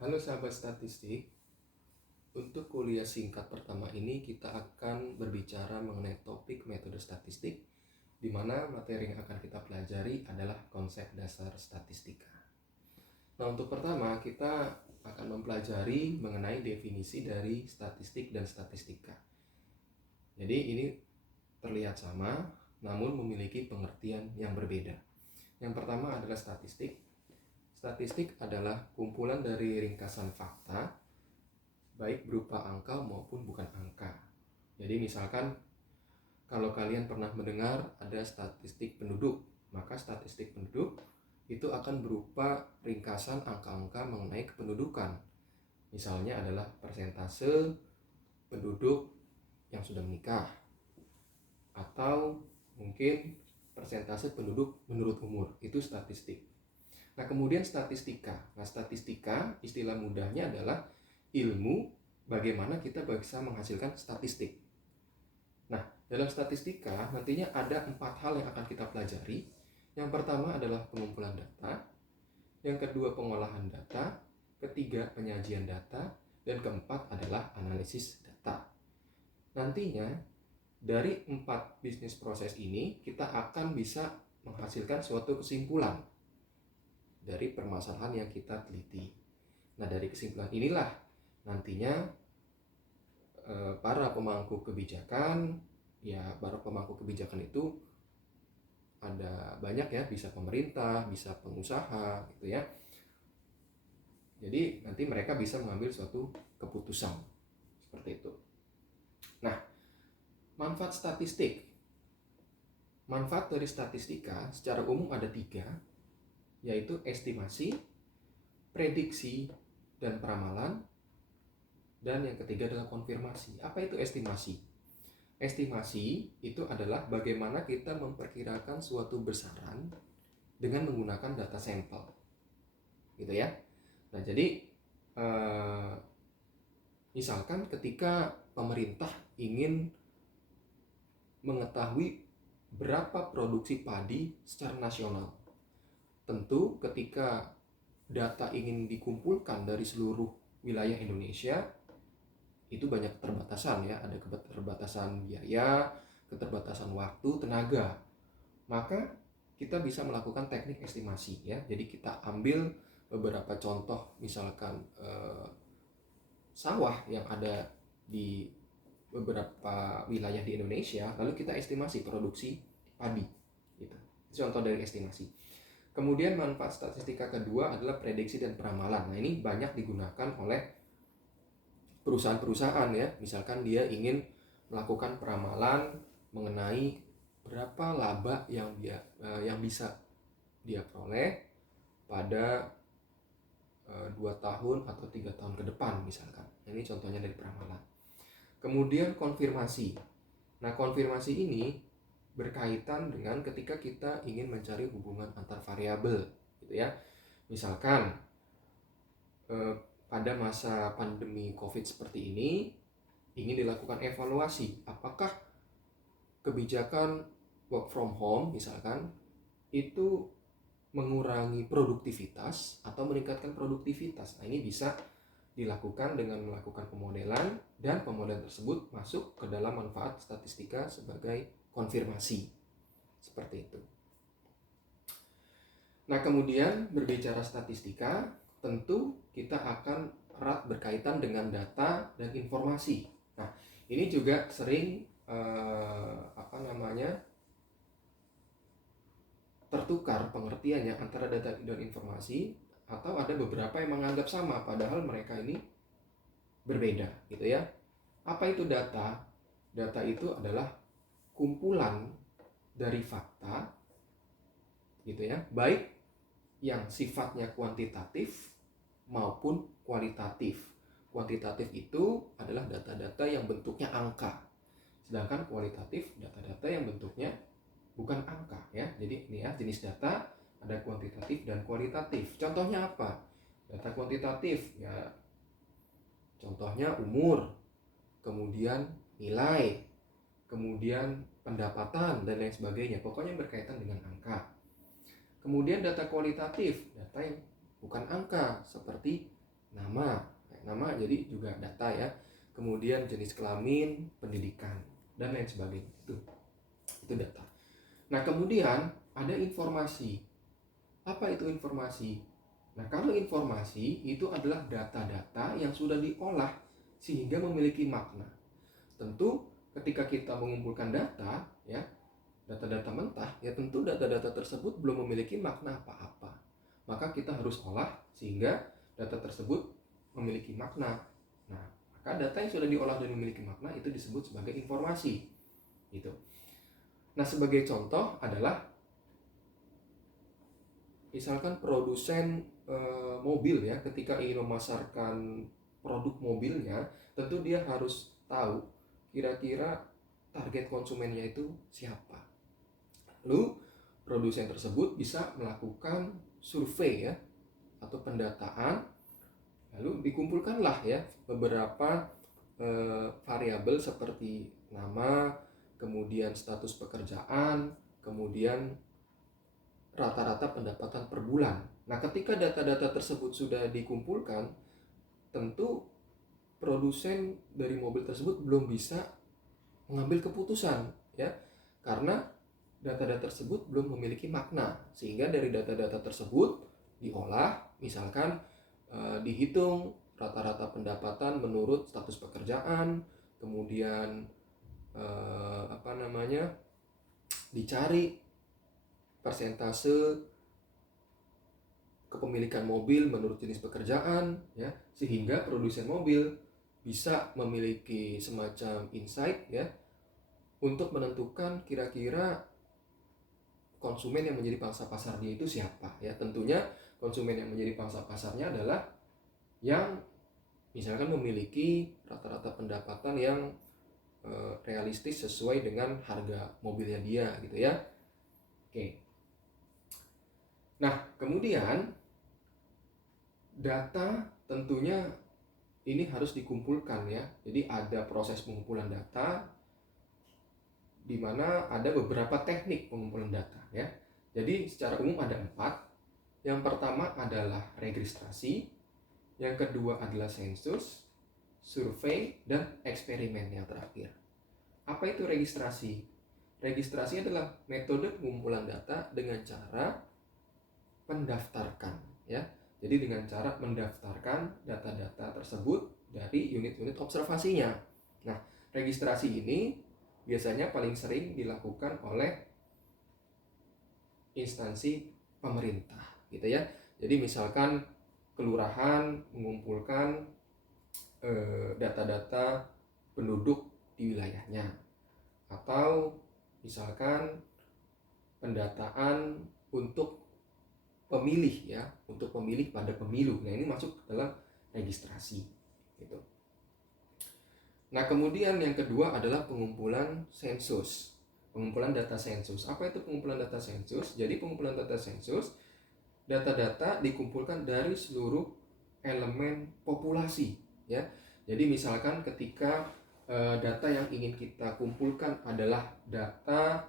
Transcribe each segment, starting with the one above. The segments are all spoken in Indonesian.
Halo sahabat statistik, untuk kuliah singkat pertama ini kita akan berbicara mengenai topik metode statistik, di mana materi yang akan kita pelajari adalah konsep dasar statistika. Nah, untuk pertama kita akan mempelajari mengenai definisi dari statistik dan statistika. Jadi ini terlihat sama, namun memiliki pengertian yang berbeda. Yang pertama adalah statistik. Statistik adalah kumpulan dari ringkasan fakta, baik berupa angka maupun bukan angka. Jadi misalkan kalau kalian pernah mendengar ada statistik penduduk, maka statistik penduduk itu akan berupa ringkasan angka-angka mengenai kependudukan. Misalnya adalah persentase penduduk yang sudah menikah, atau mungkin persentase penduduk menurut umur, itu statistik. Nah, kemudian statistika. Nah, statistika istilah mudahnya adalah ilmu bagaimana kita bisa menghasilkan statistik. Nah, dalam statistika nantinya ada 4 hal yang akan kita pelajari. Yang pertama adalah pengumpulan data, yang kedua pengolahan data, ketiga penyajian data, dan keempat adalah analisis data. Nantinya dari 4 bisnis proses ini kita akan bisa menghasilkan suatu kesimpulan dari permasalahan yang kita teliti. Nah, dari kesimpulan inilah nantinya para pemangku kebijakan itu ada banyak ya, bisa pemerintah, bisa pengusaha gitu ya. Jadi nanti mereka bisa mengambil suatu keputusan seperti itu. Nah, manfaat statistik. Manfaat dari statistika secara umum ada 3, yaitu estimasi, prediksi, dan peramalan. Dan yang ketiga adalah konfirmasi. Apa itu estimasi? Estimasi itu adalah bagaimana kita memperkirakan suatu besaran dengan menggunakan data sampel, gitu ya. Nah, jadi misalkan ketika pemerintah ingin mengetahui berapa produksi padi secara nasional, tentu ketika data ingin dikumpulkan dari seluruh wilayah Indonesia, itu banyak keterbatasan ya, ada keterbatasan biaya, keterbatasan waktu, tenaga. Maka kita bisa melakukan teknik estimasi ya. Jadi kita ambil beberapa contoh, misalkan sawah yang ada di beberapa wilayah di Indonesia, lalu kita estimasi produksi padi gitu. Itu contoh dari estimasi. Kemudian manfaat statistika kedua adalah prediksi dan peramalan. Nah, ini banyak digunakan oleh perusahaan-perusahaan ya. Misalkan dia ingin melakukan peramalan mengenai berapa laba yang bisa dia peroleh pada 2 tahun atau 3 tahun ke depan misalkan. Ini contohnya dari peramalan. Kemudian konfirmasi. Nah, konfirmasi ini berkaitan dengan ketika kita ingin mencari hubungan antar variabel gitu ya. Misalkan pada masa pandemi COVID seperti ini ingin dilakukan evaluasi apakah kebijakan work from home misalkan itu mengurangi produktivitas atau meningkatkan produktivitas. Nah, ini bisa dilakukan dengan melakukan pemodelan, dan pemodelan tersebut masuk ke dalam manfaat statistika sebagai konfirmasi. Seperti itu. Nah, kemudian berbicara statistika, tentu kita akan erat berkaitan dengan data dan informasi. Nah, ini juga sering tertukar pengertiannya antara data dan informasi, atau ada beberapa yang menganggap sama padahal mereka ini berbeda gitu ya. Apa itu data? Data itu adalah kumpulan dari fakta gitu ya, baik yang sifatnya kuantitatif maupun kualitatif. Kuantitatif itu adalah data-data yang bentuknya angka, sedangkan kualitatif data-data yang bentuknya bukan angka ya. Jadi ini ya, jenis data ada kuantitatif dan kualitatif. Contohnya apa? Data kuantitatif ya, contohnya umur, kemudian nilai, kemudian pendapatan, dan lain sebagainya. Pokoknya berkaitan dengan angka. Kemudian data kualitatif, data yang bukan angka, seperti nama, nama jadi juga data ya. Kemudian jenis kelamin, pendidikan, dan lain sebagainya. Itu data. Nah, kemudian ada informasi. Apa itu informasi? Nah, kalau informasi itu adalah data-data yang sudah diolah sehingga memiliki makna. Tentu ketika kita mengumpulkan data, ya, data-data mentah, ya tentu data-data tersebut belum memiliki makna apa-apa. Maka kita harus olah sehingga data tersebut memiliki makna. Nah, maka data yang sudah diolah dan memiliki makna itu disebut sebagai informasi. Gitu. Nah, sebagai contoh adalah misalkan produsen mobil ya, ketika ingin memasarkan produk mobilnya, tentu dia harus tahu kira-kira target konsumennya itu siapa. Lalu produsen tersebut bisa melakukan survei ya, atau pendataan, lalu dikumpulkanlah ya beberapa variabel seperti nama, kemudian status pekerjaan, kemudian rata-rata pendapatan per bulan. Nah, ketika data-data tersebut sudah dikumpulkan, tentu produsen dari mobil tersebut belum bisa mengambil keputusan ya, karena data-data tersebut belum memiliki makna. Sehingga dari data-data tersebut diolah, misalkan dihitung rata-rata pendapatan menurut status pekerjaan, kemudian dicari persentase kepemilikan mobil menurut jenis pekerjaan ya, sehingga produsen mobil bisa memiliki semacam insight ya untuk menentukan kira-kira konsumen yang menjadi pangsa pasarnya itu siapa ya. Tentunya konsumen yang menjadi pangsa pasarnya adalah yang misalkan memiliki rata-rata pendapatan yang realistis sesuai dengan harga mobilnya dia gitu ya. Oke. Nah, kemudian data tentunya ini harus dikumpulkan ya. Jadi ada proses pengumpulan data di mana ada beberapa teknik pengumpulan data ya. Jadi secara umum ada 4. Yang pertama adalah registrasi, yang kedua adalah sensus, survei, dan eksperimen yang terakhir. Apa itu registrasi? Registrasi adalah metode pengumpulan data dengan cara mendaftarkan ya. Jadi dengan cara mendaftarkan data-data tersebut dari unit-unit observasinya. Nah, registrasi ini biasanya paling sering dilakukan oleh instansi pemerintah gitu ya. Jadi misalkan kelurahan mengumpulkan data-data penduduk di wilayahnya, atau misalkan pendataan untuk pemilih ya, untuk pemilih pada pemilu. Nah, ini masuk dalam registrasi gitu. Nah, kemudian yang kedua adalah pengumpulan sensus. Pengumpulan data sensus. Apa itu pengumpulan data sensus? Jadi pengumpulan data sensus, data-data dikumpulkan dari seluruh elemen populasi ya. Jadi misalkan ketika data yang ingin kita kumpulkan adalah data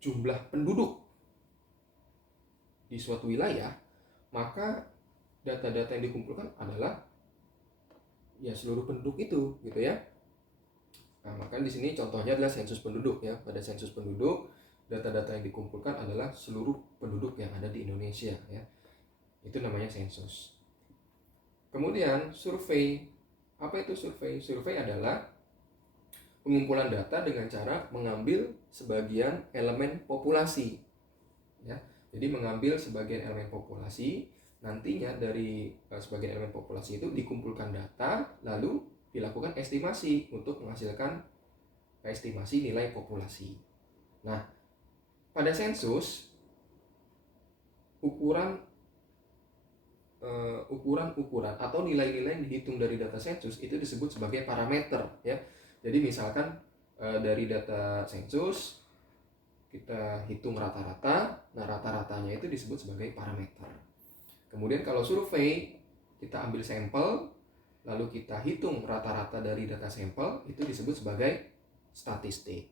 jumlah penduduk di suatu wilayah, maka data-data yang dikumpulkan adalah ya seluruh penduduk itu gitu ya. Nah, maka di sini contohnya adalah sensus penduduk ya. Pada sensus penduduk, data-data yang dikumpulkan adalah seluruh penduduk yang ada di Indonesia ya. Itu namanya sensus. Kemudian survei. Apa itu survei? Survei adalah pengumpulan data dengan cara mengambil sebagian elemen populasi ya. Jadi mengambil sebagian elemen populasi, nantinya dari sebagian elemen populasi itu dikumpulkan data, lalu dilakukan estimasi untuk menghasilkan estimasi nilai populasi. Nah, pada sensus ukuran atau nilai-nilai yang dihitung dari data sensus itu disebut sebagai parameter ya. Jadi misalkan dari data sensus kita hitung rata-rata, nah rata-ratanya itu disebut sebagai parameter. Kemudian kalau survei, kita ambil sampel, lalu kita hitung rata-rata dari data sampel, itu disebut sebagai statistik.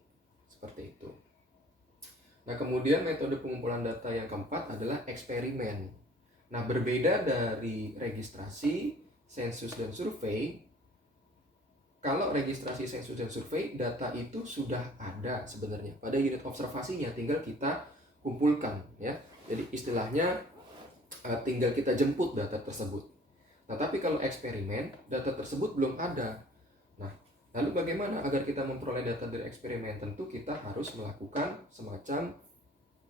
Seperti itu. Nah, kemudian metode pengumpulan data yang keempat adalah eksperimen. Nah, berbeda dari registrasi, sensus dan survei, kalau registrasi sensus dan survei, data itu sudah ada sebenarnya pada unit observasinya, tinggal kita kumpulkan ya. Jadi istilahnya tinggal kita jemput data tersebut. Nah, tapi kalau eksperimen, data tersebut belum ada. Nah, lalu bagaimana agar kita memperoleh data dari eksperimen? Tentu kita harus melakukan semacam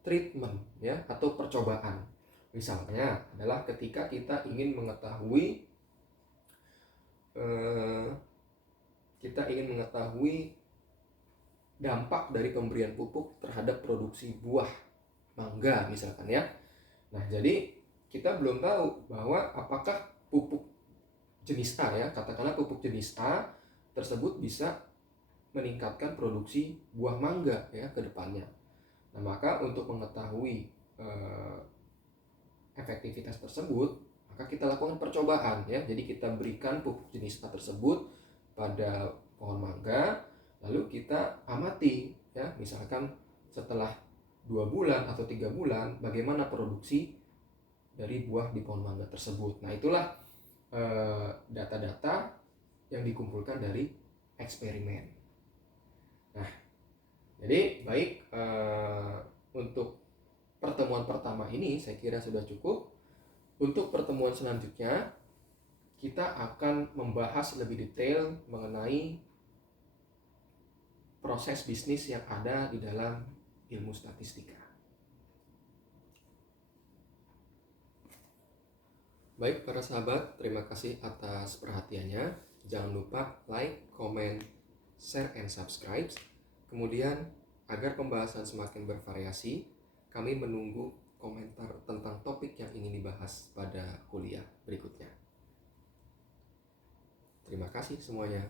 treatment ya, atau percobaan. Misalnya adalah ketika kita ingin mengetahui dampak dari pemberian pupuk terhadap produksi buah mangga misalkan ya. Nah, jadi kita belum tahu bahwa apakah pupuk jenis A ya, katakanlah pupuk jenis A tersebut bisa meningkatkan produksi buah mangga ya ke depannya. Nah, maka untuk mengetahui efektivitas tersebut, maka kita lakukan percobaan ya. Jadi kita berikan pupuk jenis A tersebut pada pohon mangga, lalu kita amati ya, misalkan setelah 2 bulan atau 3 bulan bagaimana produksi dari buah di pohon mangga tersebut. Nah, itulah data-data yang dikumpulkan dari eksperimen. Nah, jadi baik, untuk pertemuan pertama ini saya kira sudah cukup. Untuk pertemuan selanjutnya kita akan membahas lebih detail mengenai proses bisnis yang ada di dalam ilmu statistika. Baik para sahabat, terima kasih atas perhatiannya. Jangan lupa like, comment, share, and subscribe. Kemudian agar pembahasan semakin bervariasi, kami menunggu komentar tentang topik yang ingin dibahas pada kuliah berikutnya. Terima kasih semuanya.